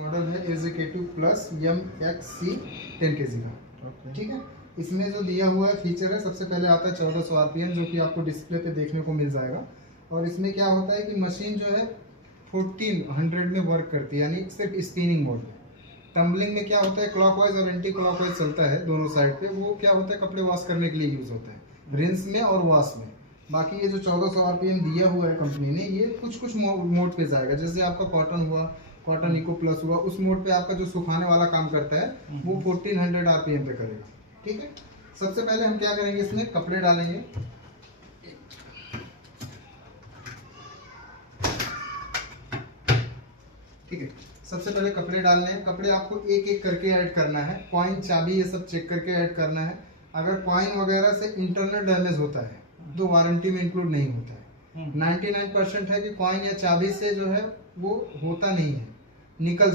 Model है executive plus MXC 10 kg का। ठीक है, इसमें जो दिया हुआ फीचर है, सबसे पहले आता है 1400 RPM जो कि आपको डिस्प्ले पे देखने को मिल जाएगा। और इसमें क्या होता है कि मशीन जो है 1400 में वर्क करती है, यानी सिर्फ स्पिनिंग मोड में। टम्बलिंग में क्या होता है, क्लॉकवाइज और एंटी क्लॉकवाइज चलता है दोनों साइड पे। वो क्या होता है, कपड़े वॉश करने के लिए यूज होता है, रिंस में और वॉश में। बाकी ये जो 1400 RPM दिया हुआ है कंपनी ने, ये कुछ मोड पे जाएगा। जैसे आपका कॉटन हुआ, कॉटन इको प्लस हुआ, उस मोड पे आपका जो सुखाने वाला काम करता है वो 1400 RPM पे करेगा। ठीक है, सबसे पहले हम क्या करेंगे, इसमें कपड़े डालेंगे। ठीक है, सबसे पहले कपड़े डालने हैं। कपड़े आपको एक एक करके ऐड करना है। कॉइन, चाबी, ये सब चेक करके ऐड करना है। अगर कॉइन वगैरह से इंटरनल डैमेज होता है तो वारंटी में इंक्लूड नहीं होता है। 99% है कि कॉइन या चाबी से जो है वो होता नहीं है, निकल